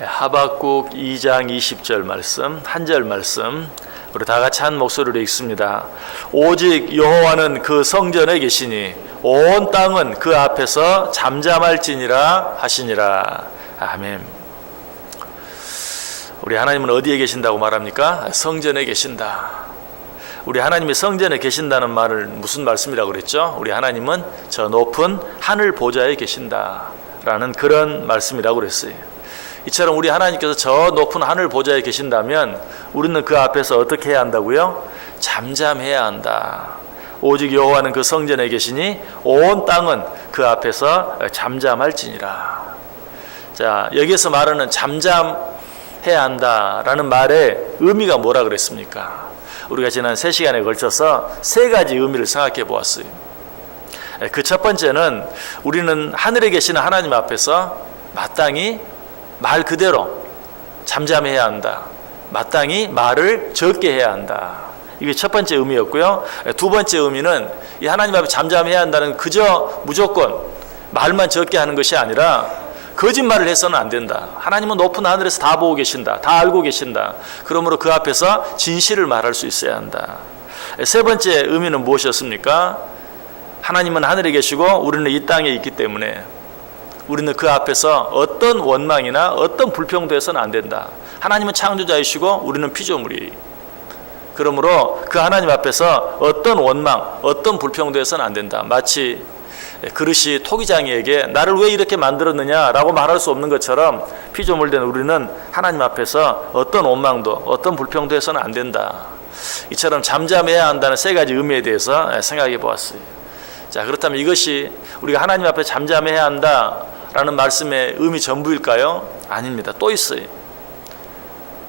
하박국 2장 20절 말씀, 한 절 말씀 우리 다 같이 한 목소리로 읽습니다. 오직 여호와는 그 성전에 계시니 온 땅은 그 앞에서 잠잠할지니라 하시니라. 아멘. 우리 하나님은 어디에 계신다고 말합니까? 성전에 계신다. 우리 하나님이 성전에 계신다는 말을 무슨 말씀이라고 그랬죠? 우리 하나님은 저 높은 하늘 보좌에 계신다라는 그런 말씀이라고 그랬어요. 이처럼 우리 하나님께서 저 높은 하늘 보좌에 계신다면 우리는 그 앞에서 어떻게 해야 한다고요? 잠잠해야 한다. 오직 여호와는 그 성전에 계시니 온 땅은 그 앞에서 잠잠할지니라. 자, 여기서 말하는 잠잠해야 한다라는 말의 의미가 뭐라 그랬습니까? 우리가 지난 3시간에 걸쳐서 3가지 의미를 생각해 보았어요. 그 첫 번째는 우리는 하늘에 계시는 하나님 앞에서 마땅히 말 그대로 잠잠해야 한다. 마땅히 말을 적게 해야 한다. 이게 첫 번째 의미였고요. 두 번째 의미는 이 하나님 앞에 잠잠해야 한다는 그저 무조건 말만 적게 하는 것이 아니라 거짓말을 해서는 안 된다. 하나님은 높은 하늘에서 다 보고 계신다. 다 알고 계신다. 그러므로 그 앞에서 진실을 말할 수 있어야 한다. 세 번째 의미는 무엇이었습니까? 하나님은 하늘에 계시고 우리는 이 땅에 있기 때문에 우리는 그 앞에서 어떤 원망이나 어떤 불평도 해서는 안 된다. 하나님은 창조자이시고 우리는 피조물이. 그러므로 그 하나님 앞에서 어떤 원망, 어떤 불평도 해서는 안 된다. 마치 그릇이 토기장이에게 나를 왜 이렇게 만들었느냐라고 말할 수 없는 것처럼 피조물된 우리는 하나님 앞에서 어떤 원망도 어떤 불평도 해서는 안 된다. 이처럼 잠잠해야 한다는 3가지 의미에 대해서 생각해 보았어요. 자, 그렇다면 이것이 우리가 하나님 앞에 잠잠해야 한다라는 말씀의 의미 전부일까요? 아닙니다. 또 있어요.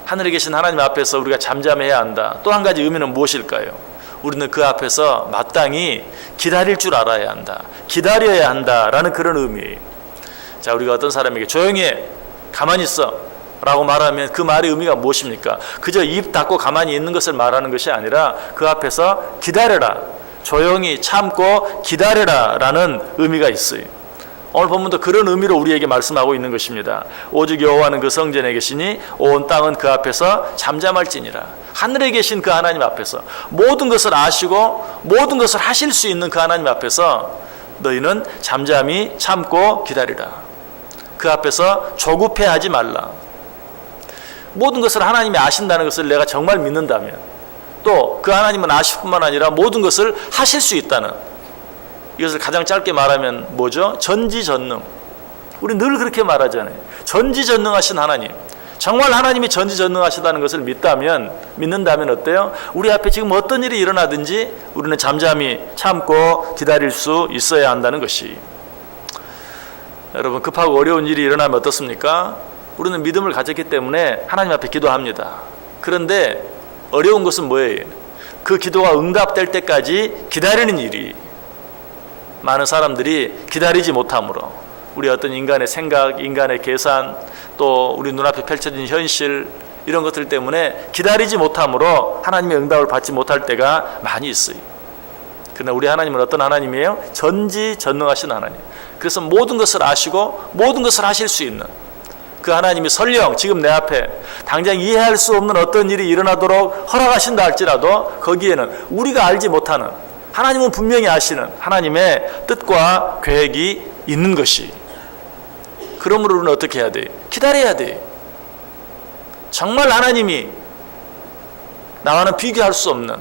하늘에 계신 하나님 앞에서 우리가 잠잠해야 한다. 또 한 가지 의미는 무엇일까요? 우리는 그 앞에서 마땅히 기다릴 줄 알아야 한다. 기다려야 한다라는 그런 의미예요. 자, 우리가 어떤 사람에게 조용히 해, 가만히 있어 라고 말하면 그 말의 의미가 무엇입니까? 그저 입 닫고 가만히 있는 것을 말하는 것이 아니라 그 앞에서 기다려라, 조용히 참고 기다려라 라는 의미가 있어요. 오늘 본문도 그런 의미로 우리에게 말씀하고 있는 것입니다. 오직 여호와는 그 성전에 계시니 온 땅은 그 앞에서 잠잠할지니라. 하늘에 계신 그 하나님 앞에서 모든 것을 아시고 모든 것을 하실 수 있는 그 하나님 앞에서 너희는 잠잠히 참고 기다리라. 그 앞에서 조급해하지 말라. 모든 것을 하나님이 아신다는 것을 내가 정말 믿는다면 또 그 하나님은 아실 뿐만 아니라 모든 것을 하실 수 있다는, 이것을 가장 짧게 말하면 뭐죠? 전지전능. 우리 늘 그렇게 말하잖아요. 전지전능하신 하나님. 정말 하나님이 전지전능하시다는 것을 믿는다면 어때요? 우리 앞에 지금 어떤 일이 일어나든지 우리는 잠잠히 참고 기다릴 수 있어야 한다는 것이. 여러분, 급하고 어려운 일이 일어나면 어떻습니까? 우리는 믿음을 가졌기 때문에 하나님 앞에 기도합니다. 그런데 어려운 것은 뭐예요? 그 기도가 응답될 때까지 기다리는 일이. 많은 사람들이 기다리지 못함으로 우리 어떤 인간의 생각, 인간의 계산, 또 우리 눈앞에 펼쳐진 현실, 이런 것들 때문에 기다리지 못함으로 하나님의 응답을 받지 못할 때가 많이 있어요. 그러나 우리 하나님은 어떤 하나님이에요? 전지전능하신 하나님. 그래서 모든 것을 아시고 모든 것을 하실 수 있는 그 하나님이 설령 지금 내 앞에 당장 이해할 수 없는 어떤 일이 일어나도록 허락하신다 할지라도 거기에는 우리가 알지 못하는, 하나님은 분명히 아시는 하나님의 뜻과 계획이 있는 것이. 그러므로 우리는 어떻게 해야 돼? 기다려야 돼. 정말 하나님이 나와는 비교할 수 없는,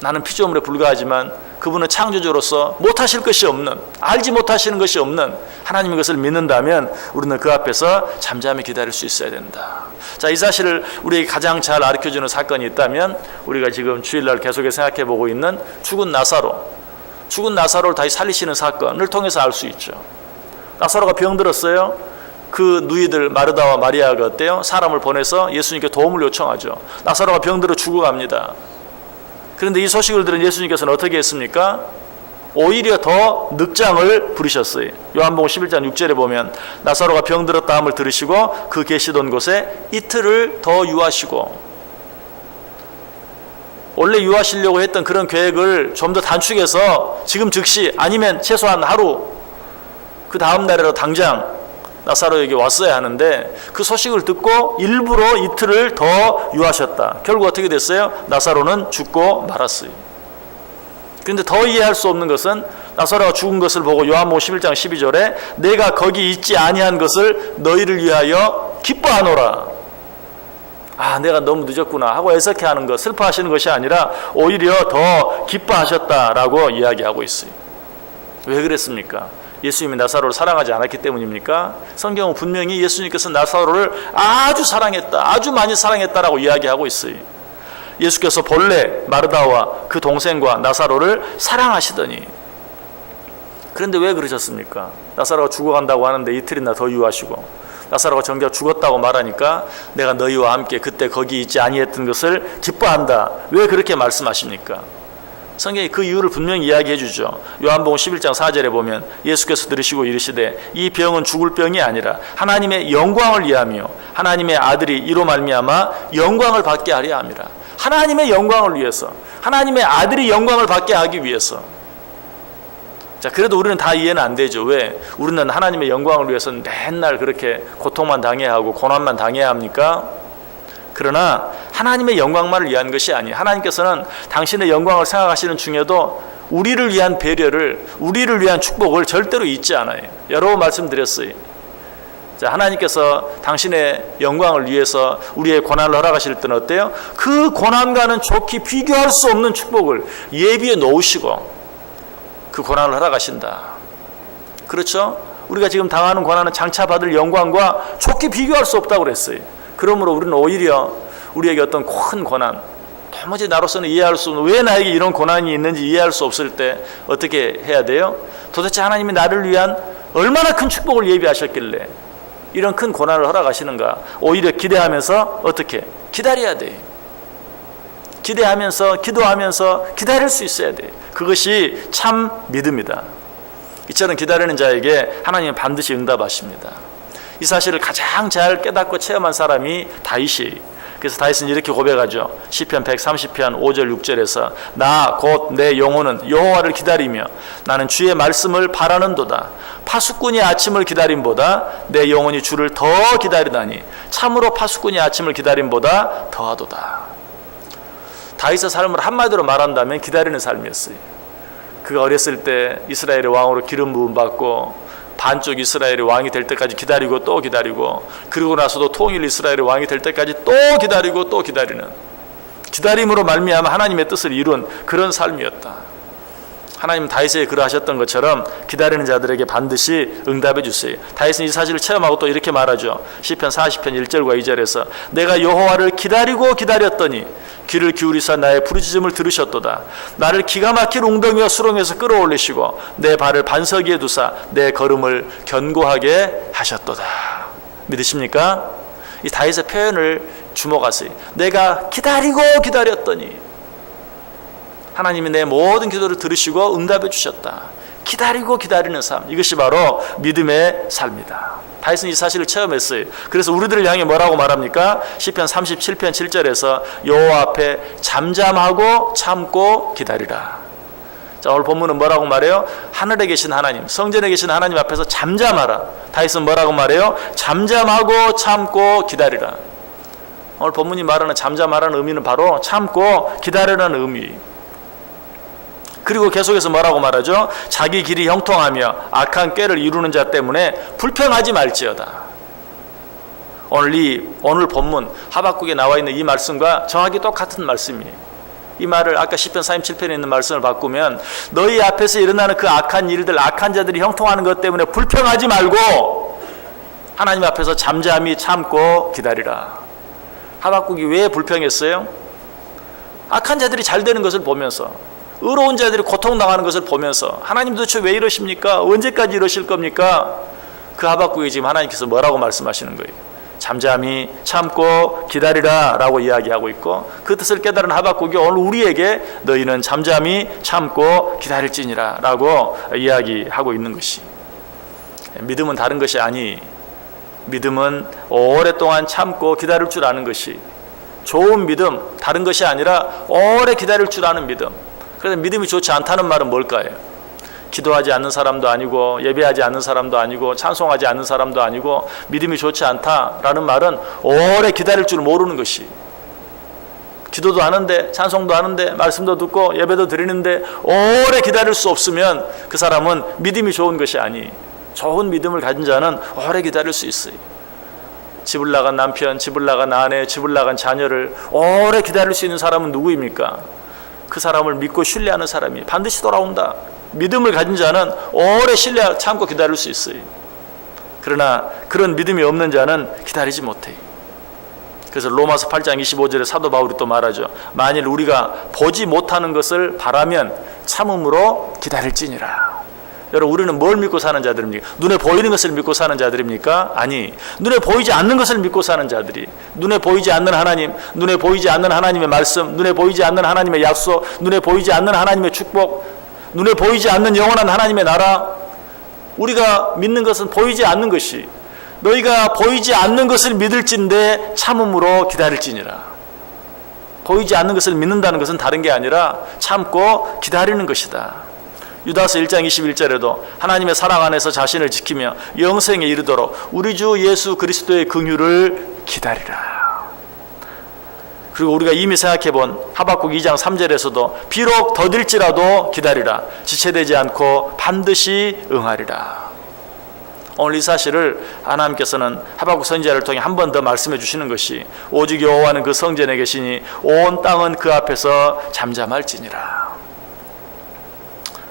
나는 피조물에 불과하지만 그분은 창조주로서 못하실 것이 없는, 알지 못하시는 것이 없는 하나님의 것을 믿는다면 우리는 그 앞에서 잠잠히 기다릴 수 있어야 된다. 자, 이 사실을 우리에게 가장 잘 가르쳐주는 사건이 있다면 우리가 지금 주일날 계속해서 생각해보고 있는 죽은 나사로를 다시 살리시는 사건을 통해서 알 수 있죠. 나사로가 병들었어요. 그 누이들 마르다와 마리아가 어때요? 사람을 보내서 예수님께 도움을 요청하죠. 나사로가 병들어 죽어갑니다. 그런데 이 소식을 들은 예수님께서는 어떻게 했습니까? 오히려 더 늑장을 부리셨어요. 요한복음 11장 6절에 보면 나사로가 병들었다 함을 들으시고 그 계시던 곳에 이틀을 더 유하시고, 원래 유하시려고 했던 그런 계획을 좀 더 단축해서 지금 즉시 아니면 최소한 하루, 그 다음 날에도 당장 나사로에게 왔어야 하는데 그 소식을 듣고 일부러 이틀을 더 유하셨다. 결국 어떻게 됐어요? 나사로는 죽고 말았어요. 그런데 더 이해할 수 없는 것은 나사로가 죽은 것을 보고 요한복음 11장 12절에 내가 거기 있지 아니한 것을 너희를 위하여 기뻐하노라. 아, 내가 너무 늦었구나 하고 애석해하는 것, 슬퍼하시는 것이 아니라 오히려 더 기뻐하셨다라고 이야기하고 있어요. 왜 그랬습니까? 예수님이 나사로를 사랑하지 않았기 때문입니까? 성경은 분명히 예수님께서 나사로를 아주 사랑했다, 아주 많이 사랑했다라고 이야기하고 있어요. 예수께서 본래 마르다와 그 동생과 나사로를 사랑하시더니, 그런데 왜 그러셨습니까? 나사로가 죽어간다고 하는데 이틀이나 더 유하시고, 나사로가 정작 죽었다고 말하니까 내가 너희와 함께 그때 거기 있지 아니했던 것을 기뻐한다. 왜 그렇게 말씀하십니까? 성경이 그 이유를 분명히 이야기해 주죠. 요한복음 11장 4절에 보면 예수께서 들으시고 이르시되 이 병은 죽을 병이 아니라 하나님의 영광을 위하며 하나님의 아들이 이로 말미암아 영광을 받게 하려 함이라. 하나님의 영광을 위해서, 하나님의 아들이 영광을 받게 하기 위해서. 자, 그래도 우리는 다 이해는 안 되죠. 왜? 우리는 하나님의 영광을 위해서 맨날 그렇게 고통만 당해야 하고 고난만 당해야 합니까? 그러나 하나님의 영광만을 위한 것이 아니에요. 하나님께서는 당신의 영광을 생각하시는 중에도 우리를 위한 배려를, 우리를 위한 축복을 절대로 잊지 않아요. 여러 번 말씀드렸어요. 자, 하나님께서 당신의 영광을 위해서 우리의 고난을 허락하실 때는 어때요? 그 고난과는 좋게 비교할 수 없는 축복을 예비해 놓으시고 그 고난을 허락하신다. 그렇죠? 우리가 지금 당하는 고난은 장차 받을 영광과 좋게 비교할 수 없다고 그랬어요. 그러므로 우리는 오히려 우리에게 어떤 큰 고난, 도무지 나로서는 이해할 수 없는, 왜 나에게 이런 고난이 있는지 이해할 수 없을 때 어떻게 해야 돼요? 도대체 하나님이 나를 위한 얼마나 큰 축복을 예비하셨길래 이런 큰 고난을 허락하시는가? 오히려 기대하면서 어떻게? 기다려야 돼요. 기대하면서, 기도하면서 기다릴 수 있어야 돼요. 그것이 참 믿음이다. 이처럼 기다리는 자에게 하나님은 반드시 응답하십니다. 이 사실을 가장 잘 깨닫고 체험한 사람이 다윗이에요. 그래서 다윗은 이렇게 고백하죠. 시편 130편 5절 6절에서 나 곧 내 영혼은 여호와를 기다리며 나는 주의 말씀을 바라는도다. 파수꾼이 아침을 기다림보다 내 영혼이 주를 더 기다리다니 참으로 파수꾼이 아침을 기다림보다 더하도다. 다윗의 삶을 한마디로 말한다면 기다리는 삶이었어요. 그가 어렸을 때 이스라엘의 왕으로 기름 부음 받고 반쪽 이스라엘의 왕이 될 때까지 기다리고 또 기다리고, 그리고 나서도 통일 이스라엘의 왕이 될 때까지 또 기다리고 또 기다리는, 기다림으로 말미암아 하나님의 뜻을 이룬 그런 삶이었다. 하나님 다윗에게 그러하셨던 것처럼 기다리는 자들에게 반드시 응답해 주세요. 다윗은 이 사실을 체험하고 또 이렇게 말하죠. 시편 40편 1절과 2절에서 내가 여호와를 기다리고 기다렸더니 귀를 기울이사 나의 부르짖음을 들으셨도다. 나를 기가 막힐 웅덩이와 수렁에서 끌어올리시고 내 발을 반석 위에 두사 내 걸음을 견고하게 하셨도다. 믿으십니까? 이 다윗의 표현을 주목하세요. 내가 기다리고 기다렸더니 하나님이 내 모든 기도를 들으시고 응답해 주셨다. 기다리고 기다리는 삶, 이것이 바로 믿음의 삶이다. 다윗은 이 사실을 체험했어요. 그래서 우리들을 향해 뭐라고 말합니까? 시편 37편 7절에서 여호와 앞에 잠잠하고 참고 기다리라. 자, 오늘 본문은 뭐라고 말해요? 하늘에 계신 하나님, 성전에 계신 하나님 앞에서 잠잠하라. 다윗은 뭐라고 말해요? 잠잠하고 참고 기다리라. 오늘 본문이 말하는 잠잠하라는 의미는 바로 참고 기다리라는 의미. 그리고 계속해서 뭐라고 말하죠? 자기 길이 형통하며 악한 꾀를 이루는 자 때문에 불평하지 말지어다. 오늘 본문 하박국에 나와 있는 이 말씀과 정확히 똑같은 말씀이에요. 이 말을 아까 시편 47편에 있는 말씀을 바꾸면 너희 앞에서 일어나는 그 악한 일들, 악한 자들이 형통하는 것 때문에 불평하지 말고 하나님 앞에서 잠잠히 참고 기다리라. 하박국이 왜 불평했어요? 악한 자들이 잘 되는 것을 보면서, 의로운 자들이 고통당하는 것을 보면서 하나님 도대체 왜 이러십니까? 언제까지 이러실 겁니까? 그 하박국이 지금 하나님께서 뭐라고 말씀하시는 거예요? 잠잠히 참고 기다리라 라고 이야기하고 있고, 그 뜻을 깨달은 하박국이 오늘 우리에게 너희는 잠잠히 참고 기다릴지니라 라고 이야기하고 있는 것이, 믿음은 다른 것이 아니, 믿음은 오랫동안 참고 기다릴 줄 아는 것이, 좋은 믿음, 다른 것이 아니라 오래 기다릴 줄 아는 믿음. 그래서 믿음이 좋지 않다는 말은 뭘까요? 기도하지 않는 사람도 아니고 예배하지 않는 사람도 아니고 찬송하지 않는 사람도 아니고 믿음이 좋지 않다라는 말은 오래 기다릴 줄 모르는 것이, 기도도 하는데 찬송도 하는데 말씀도 듣고 예배도 드리는데 오래 기다릴 수 없으면 그 사람은 믿음이 좋은 것이 아니, 좋은 믿음을 가진 자는 오래 기다릴 수 있어요. 집을 나간 남편, 집을 나간 아내, 집을 나간 자녀를 오래 기다릴 수 있는 사람은 누구입니까? 그 사람을 믿고 신뢰하는 사람이 반드시 돌아온다. 믿음을 가진 자는 오래 신뢰 참고 기다릴 수 있어요. 그러나 그런 믿음이 없는 자는 기다리지 못해요. 그래서 로마서 8장 25절에 사도 바울이 또 말하죠. 만일 우리가 보지 못하는 것을 바라면 참음으로 기다릴지니라. 여러분, 우리는 뭘 믿고 사는 자들입니까? 눈에 보이는 것을 믿고 사는 자들입니까? 아니, 눈에 보이지 않는 것을 믿고 사는 자들이, 눈에 보이지 않는 하나님, 눈에 보이지 않는 하나님의 말씀, 눈에 보이지 않는 하나님의 약속, 눈에 보이지 않는 하나님의 축복, 눈에 보이지 않는 영원한 하나님의 나라. 우리가 믿는 것은 보이지 않는 것이, 너희가 보이지 않는 것을 믿을진대 참음으로 기다릴지니라. 보이지 않는 것을 믿는다는 것은 다른 게 아니라 참고 기다리는 것이다. 유다서 1장 21절에도 하나님의 사랑 안에서 자신을 지키며 영생에 이르도록 우리 주 예수 그리스도의 긍휼을 기다리라. 그리고 우리가 이미 생각해본 하박국 2장 3절에서도 비록 더딜지라도 기다리라. 지체되지 않고 반드시 응하리라. 오늘 이 사실을 하나님께서는 하박국 선지자를 통해 한 번 더 말씀해 주시는 것이, 오직 여호와는 그 성전에 계시니 온 땅은 그 앞에서 잠잠할지니라.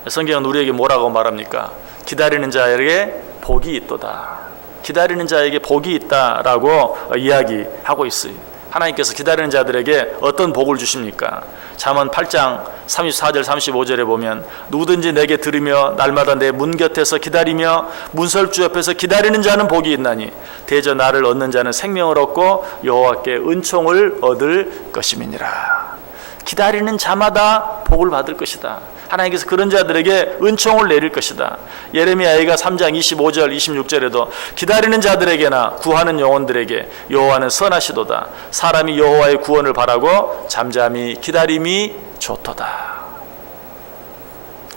성경은 우리에게 뭐라고 말합니까? 기다리는 자에게 복이 있도다. 기다리는 자에게 복이 있다라고 이야기하고 있어요. 하나님께서 기다리는 자들에게 어떤 복을 주십니까? 잠언 8장 34절 35절에 보면 누구든지 내게 들으며 날마다 내 문 곁에서 기다리며 문설주 옆에서 기다리는 자는 복이 있나니 대저 나를 얻는 자는 생명을 얻고 여호와께 은총을 얻을 것임이니라. 기다리는 자마다 복을 받을 것이다. 하나님께서 그런 자들에게 은총을 내릴 것이다. 예레미야가 3장 25절 26절에도 기다리는 자들에게나 구하는 영혼들에게 여호와는 선하시도다. 사람이 여호와의 구원을 바라고 잠잠히 기다림이 좋도다.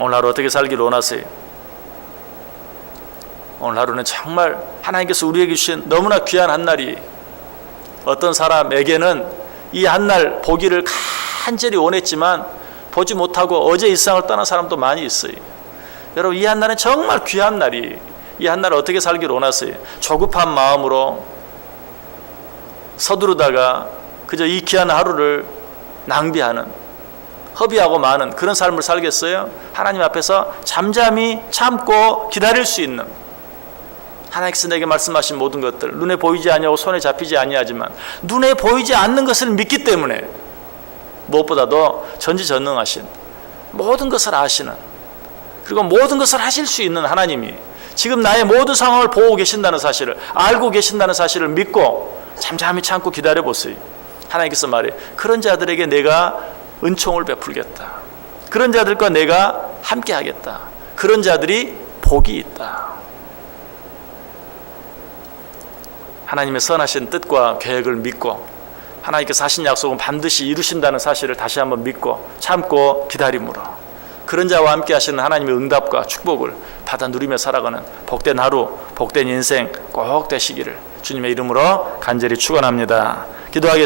오늘 하루 어떻게 살기를 원하세요? 오늘 하루는 정말 하나님께서 우리에게 주신 너무나 귀한 한 날이, 어떤 사람에게는 이 한 날 보기를 간절히 원했지만 보지 못하고 어제 일상을 떠난 사람도 많이 있어요. 여러분, 이 한 날은 정말 귀한 날이, 이 한 날을 어떻게 살기를 원하세요? 조급한 마음으로 서두르다가 그저 이 귀한 하루를 낭비하는, 허비하고 마는 그런 삶을 살겠어요? 하나님 앞에서 잠잠히 참고 기다릴 수 있는, 하나님께서 내게 말씀하신 모든 것들, 눈에 보이지 아니하고 손에 잡히지 아니하지만 눈에 보이지 않는 것을 믿기 때문에 무엇보다도 전지전능하신, 모든 것을 아시는, 그리고 모든 것을 하실 수 있는 하나님이 지금 나의 모든 상황을 보고 계신다는 사실을, 알고 계신다는 사실을 믿고 잠잠히 참고 기다려보세요. 하나님께서 말해, 그런 자들에게 내가 은총을 베풀겠다. 그런 자들과 내가 함께 하겠다. 그런 자들이 복이 있다. 하나님의 선하신 뜻과 계획을 믿고 하나님께서 하신 약속은 반드시 이루신다는 사실을 다시 한번 믿고 참고 기다림으로 그런 자와 함께 하시는 하나님의 응답과 축복을 받아 누리며 살아가는 복된 하루, 복된 인생 꼭 되시기를 주님의 이름으로 간절히 축원합니다. 기도하겠습니다.